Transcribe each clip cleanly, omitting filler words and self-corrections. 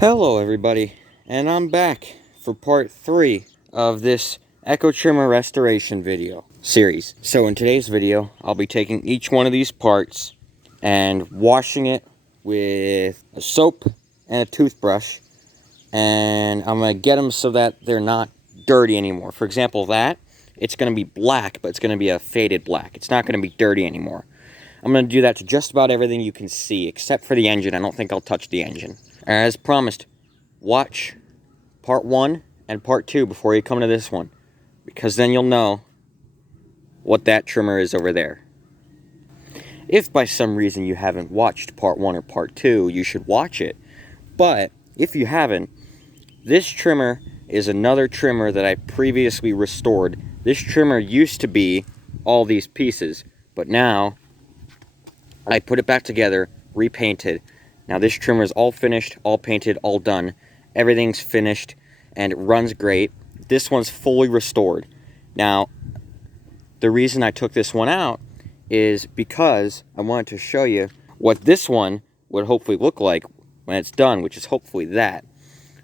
Hello everybody, and I'm back for part 3 of this Echo Trimmer restoration video series. So in today's video, I'll be taking each one of these parts and washing it with a soap and a toothbrush, and I'm going to get them so that they're not dirty anymore. For example, it's going to be black, but it's going to be a faded black. It's not going to be dirty anymore. I'm going to do that to just about everything you can see, except for the engine. I don't think I'll touch the engine. As promised, watch part 1 and part 2 before you come to this one, because then you'll know what that trimmer is over there. If by some reason you haven't watched part 1 or part 2, you should watch it. But if you haven't, this trimmer is another trimmer that I previously restored. This trimmer used to be all these pieces, but now I put it back together, repainted. Now this trimmer is all finished, all painted, all done. Everything's finished and it runs great. This one's fully restored. Now, the reason I took this one out is because I wanted to show you what this one would hopefully look like when it's done, which is hopefully that.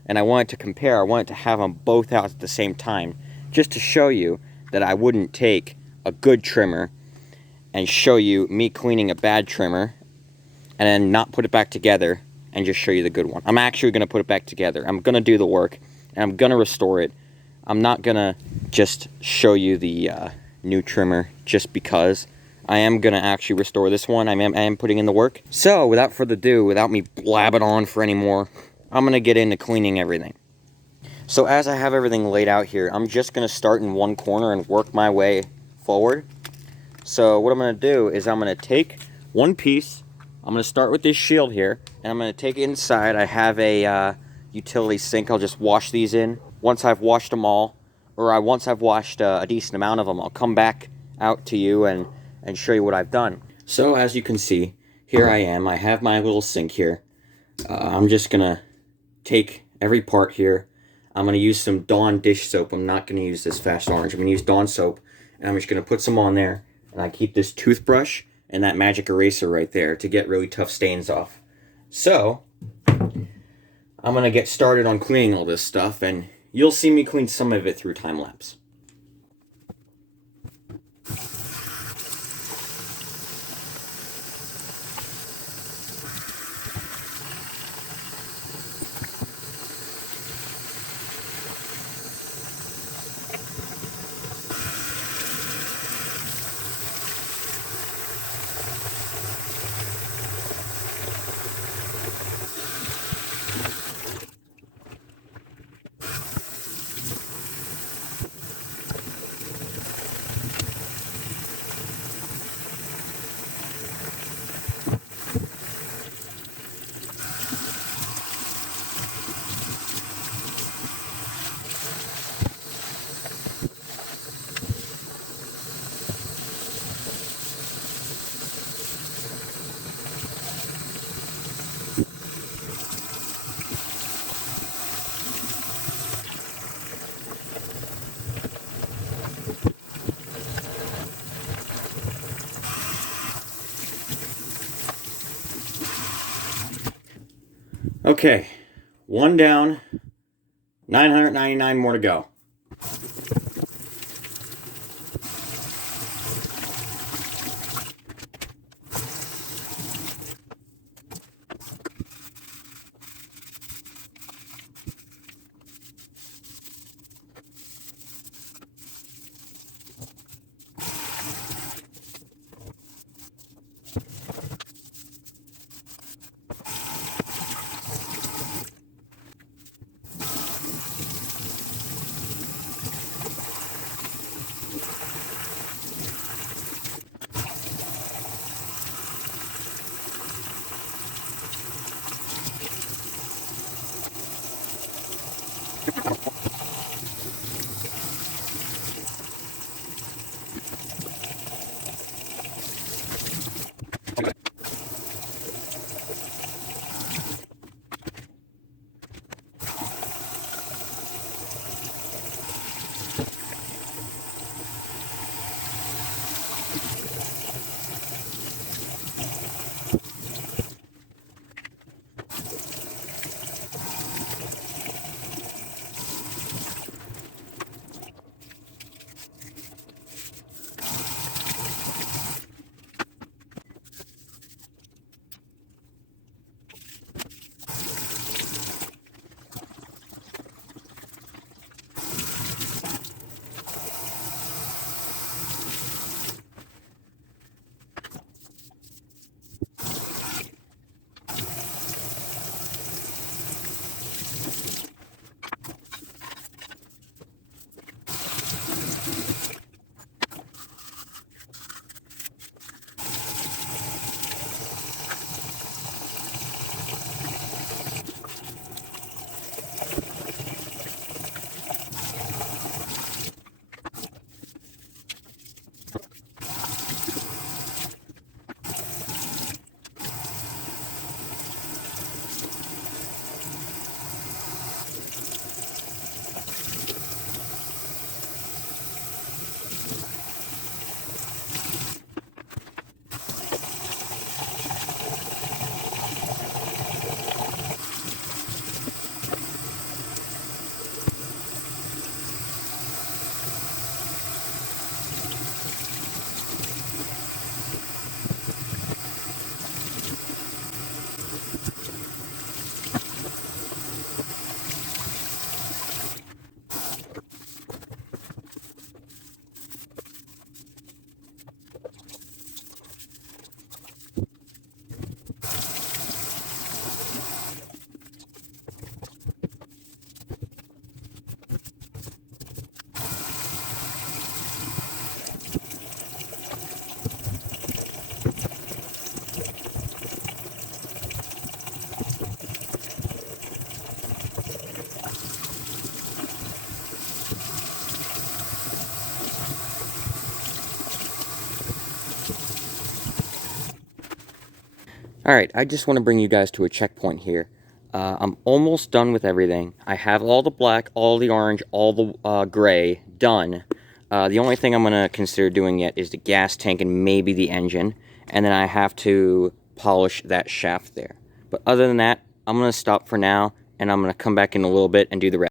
And I wanted to compare, I wanted to have them both out at the same time, just to show you that I wouldn't take a good trimmer and show you me cleaning a bad trimmer and then not put it back together and just show you the good one. I'm actually going to put it back together. I'm going to do the work, and I'm going to restore it. I'm not going to just show you the new trimmer just because. I am going to actually restore this one. I am putting in the work. So, without further ado, without me blabbing on for any more, I'm going to get into cleaning everything. So, as I have everything laid out here, I'm just going to start in one corner and work my way forward. So, what I'm going to do is I'm going to take one piece. I'm going to start with this shield here, and I'm going to take it inside. I have a utility sink. I'll just wash these in. Once I've washed them all, or once I've washed a decent amount of them, I'll come back out to you and show you what I've done. So as you can see, here I am. I have my little sink here. I'm just going to take every part here. I'm going to use some Dawn dish soap. I'm not going to use this Fast Orange. I'm going to use Dawn soap, and I'm just going to put some on there. And I keep this toothbrush and that magic eraser right there to get really tough stains off. So, I'm going to get started on cleaning all this stuff, and you'll see me clean some of it through time lapse. Okay, one down, 999 more to go. Alright, I just want to bring you guys to a checkpoint here. I'm almost done with everything. I have all the black, all the orange, all the gray done. The only thing I'm going to consider doing yet is the gas tank and maybe the engine. And then I have to polish that shaft there. But other than that, I'm going to stop for now, and I'm going to come back in a little bit and do the rest.